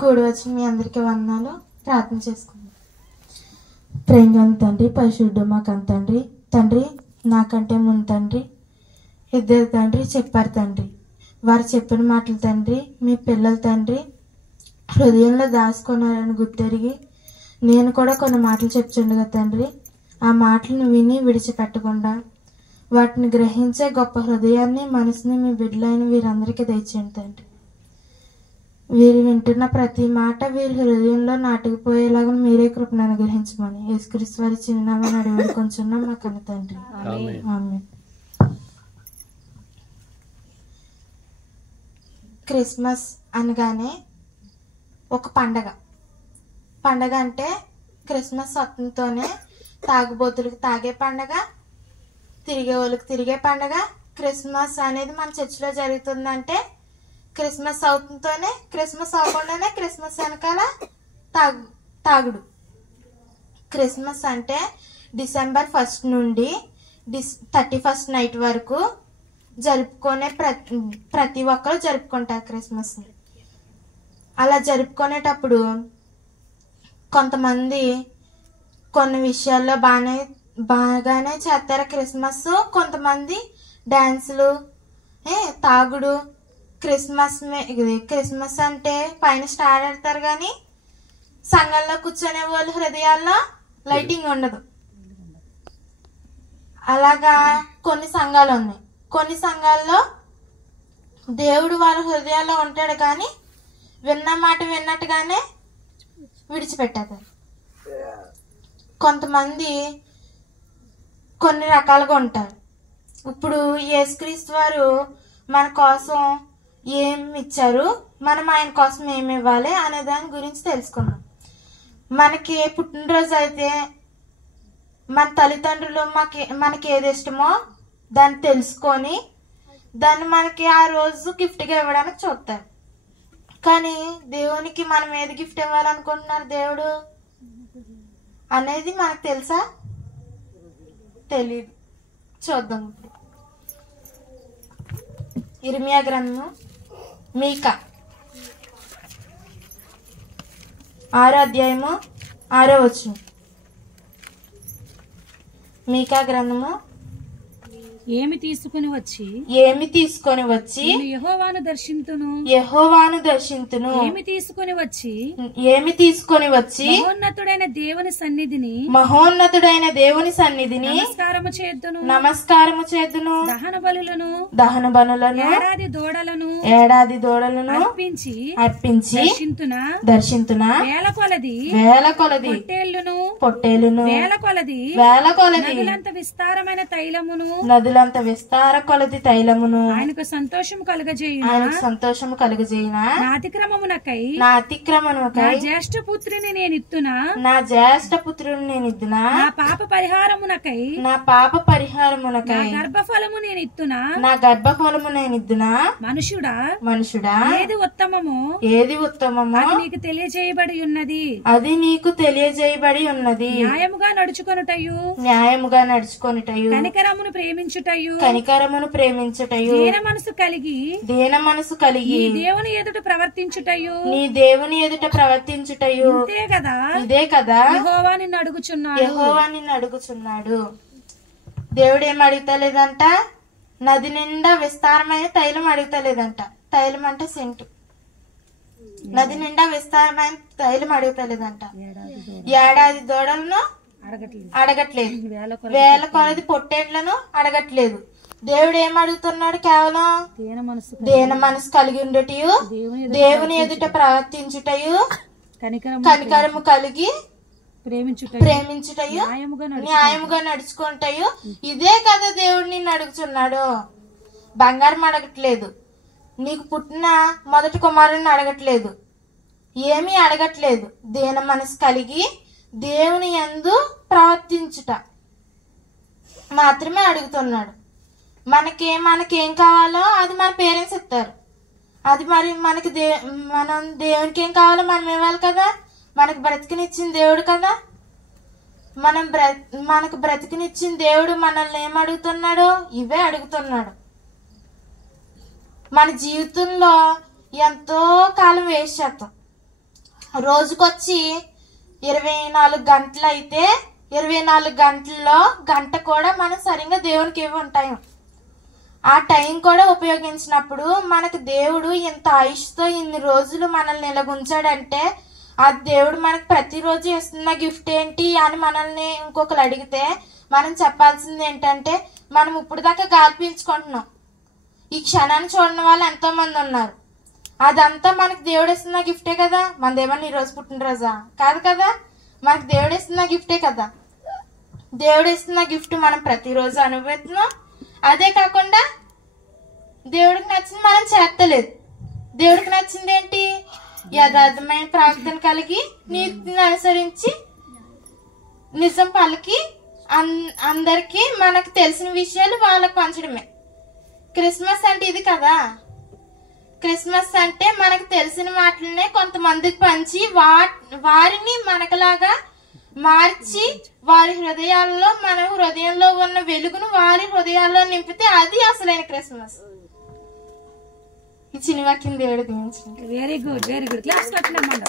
కూడి వచ్చిన మీ అందరికీ వందనాలు. ప్రార్థన చేసుకుందాం. ప్రేమగల తండ్రి, పరిశుద్ధ మాకన్ తండ్రి, తండ్రి నాకంటే ముందు తండ్రి ఇద్దరు తండ్రి చెప్పారు తండ్రి. వారు చెప్పిన మాటలు తండ్రి మీ పిల్లలు తండ్రి హృదయంలో దాచుకున్నారని గుర్తెరిగి నేను కూడా కొన్ని మాటలు చెప్తుండగా తండ్రి ఆ మాటలను విని విడిచిపెట్టకుండా వాటిని గ్రహించే గొప్ప హృదయాన్ని మనసుని మీ బిడ్డలైన వీరందరికీ దయచేయండి తండ్రి. వీరు వింటున్న ప్రతి మాట వీరి హృదయంలో నాటుకుపోయేలాగా మీరే కృపను అనుగ్రహించమని యేసుక్రీస్తు వారి చిరునామాని అడిగి వేడుకొంచున్నాం మా కన్న తండ్రి. ఆమేన్. క్రిస్మస్ అనగానే ఒక పండగ. పండగ అంటే క్రిస్మస్ వస్తుంతోనే తాగుబోతులకు తాగే పండగ, తిరిగే వాళ్ళకి తిరిగే పండగ. క్రిస్మస్ అనేది మన చర్చిలో జరుగుతుందంటే క్రిస్మస్ అవుతుంతోనే, క్రిస్మస్ అవ్వకుండానే క్రిస్మస్ వెనకాల తాగుడు. క్రిస్మస్ అంటే డిసెంబర్ 1 నుండి 31 నైట్ వరకు జరుపుకునే ప్రతి ఒక్కరు జరుపుకుంటారు క్రిస్మస్ని. అలా జరుపుకునేటప్పుడు కొంతమంది కొన్ని విషయాల్లో బాగానే చేస్తారు క్రిస్మస్. కొంతమంది డాన్సులు, తాగుడు. క్రిస్మస్ అంటే పైన స్టార్ ఆడతారు కానీ సంఘంలో కూర్చొనే వాళ్ళు హృదయాల్లో లైటింగ్ ఉండదు. అలాగా కొన్ని సంఘాలు ఉన్నాయి. కొన్ని సంఘాల్లో దేవుడు వాళ్ళ హృదయాల్లో ఉంటాడు కానీ విన్న మాట విన్నట్టుగానే విడిచిపెట్టేస్తారు. కొంతమంది కొన్ని రకాలుగా ఉంటారు. ఇప్పుడు యేసుక్రీస్తు వారు మన కోసం ఏం ఇచ్చారు, మనం ఆయన కోసం ఏమి ఇవ్వాలి అనే దాని గురించి తెలుసుకుందాం. మనకి పుట్టినరోజు అయితే మన తల్లిదండ్రులు మనకి ఏది ఇష్టమో దాన్ని తెలుసుకొని దాన్ని మనకి ఆ రోజు గిఫ్ట్గా ఇవ్వడానికి చూస్తారు. కానీ దేవునికి మనం ఏది గిఫ్ట్ ఇవ్వాలనుకుంటున్నారు దేవుడు అనేది మనకు తెలుసా? తెలీదు. చూద్దాం. ఇర్మియా గ్రంథము మీకా 6వ అధ్యాయము 6వ వచనం. మీకా గ్రంథము ఏమి తీసుకొని వచ్చి యెహోవాను దర్శింతును ఏమి తీసుకొని వచ్చి మహోన్నతుడైన దేవుని సన్నిధిని నమస్కారము చేద్దును దహన బలులను ఏడాది దూడలను అర్పించి దర్శింతున వేల కొలది పొట్టేలును వేల కొలది విస్తారమైన తైలమును నదులంత విస్తార కొలది తైలమును ఆయనకు సంతోషము కలుగజేయునా నా అతిక్రమమునకై నా జ్యేష్ఠ పుత్రుని నేనిద్దునా నా పాప పరిహారమునకై నా గర్భఫలము నేనిద్దునా మనుషుడా ఏది ఉత్తమము అది నీకు తెలియజేయబడి ఉన్నది న్యాయముగా నడుచుకొనుటయు కనికరమును ప్రేమించుటయు దీన మనసు కలిగి దేవుని ఎదుట ప్రవర్తించుటయు ఇదే కదా యెహోవా నిన్ను అడుగుచున్నాడు. దేవుడు ఏం అడుగుతలేదంట? నది నిండా విస్తారమైన తైలం అడుగుతలేదంట. తైలం అంటే సెంటు. నది నిండా విస్తారమైన తైలం అడుగుతలేదంట. ఏడాది దూడలను అడగట్లేదు. వేల కొలది పొట్టేళ్లను అడగట్లేదు. దేవుడు ఏం అడుగుతున్నాడు? కేవలం దేన మనసు కలిగి ఉండటయు దేవుని ఎదుట ప్రవర్తించుటయు కనికరము కలిగి ప్రేమించుటయు న్యాయముగా నడుచుకుంటయు ఇదే కదా దేవుడు నిన్ను అడుగుతున్నాడు. బంగారం అడగట్లేదు. నీకు పుట్టిన మొదటి కుమారుని అడగట్లేదు. ఏమీ అడగట్లేదు. దేన మనసు కలిగి దేవుని యందు ప్రవర్తించుట మాత్రమే అడుగుతున్నాడు. మనకేం కావాలో అది మన పేరెంట్స్ ఇస్తారు. అది మరి మనం దేవునికి ఏం కావాలో మనం ఇవ్వాలి కదా. మనకు బ్రతికినిచ్చిన దేవుడు కదా. మనకు బ్రతికినిచ్చిన దేవుడు మనల్ని ఏం అడుగుతున్నాడో ఇవే అడుగుతున్నాడు. మన జీవితంలో ఎంతో కాలం వేస్ట్ చేస్తాం. రోజుకొచ్చి 24 గంటలు అయితే 24 గంటల్లో గంట కూడా మనం సరిగ్గా దేవునికి ఇవ్వం టైం. ఆ టైం కూడా ఉపయోగించినప్పుడు మనకు దేవుడు ఇంత ఆయుష్తో ఇన్ని రోజులు మనల్ని ఇలాగుంచాడంటే ఆ దేవుడు మనకు ప్రతిరోజు ఇస్తున్న గిఫ్ట్ ఏంటి అని మనల్ని ఇంకొకరు అడిగితే మనం చెప్పాల్సింది ఏంటంటే మనం ఇప్పుడు దాకా గాలి పీల్చుకుంటున్నాం. ఈ క్షణాన్ని చూడని వాళ్ళు ఎంతో మంది ఉన్నారు. అదంతా మనకు దేవుడు ఇస్తున్న గిఫ్టే కదా. మనదేమన్నా ఈరోజు పుట్టినరోజా? కాదు కదా, మనకు దేవుడు ఇస్తున్న గిఫ్టే కదా. దేవుడు ఇస్తున్న గిఫ్ట్ మనం ప్రతిరోజు అనుభవిస్తున్నాం. అదే కాకుండా దేవుడికి నచ్చింది మనం చేస్తలేదు. దేవుడికి నచ్చింది ఏంటి? యథార్థమైన ప్రవర్తన కలిగి నీతిని అనుసరించి నిజం పలికి అందరికీ మనకు తెలిసిన విషయాలు వాళ్ళకు పంచడమే. క్రిస్మస్ అంటే ఇది కదా. క్రిస్మస్ అంటే మనకు తెలిసిన వాటినే కొంతమందికి పంచి వారిని మనకులాగా మార్చి వారి హృదయాల్లో మన హృదయంలో ఉన్న వెలుగును వారి హృదయాల్లో నింపితే అది అసలైన క్రిస్మస్. ఈ చిన్న వాక్యం దేవుడు దీవించండి. Very good, very good. Class కొట్టినామండి.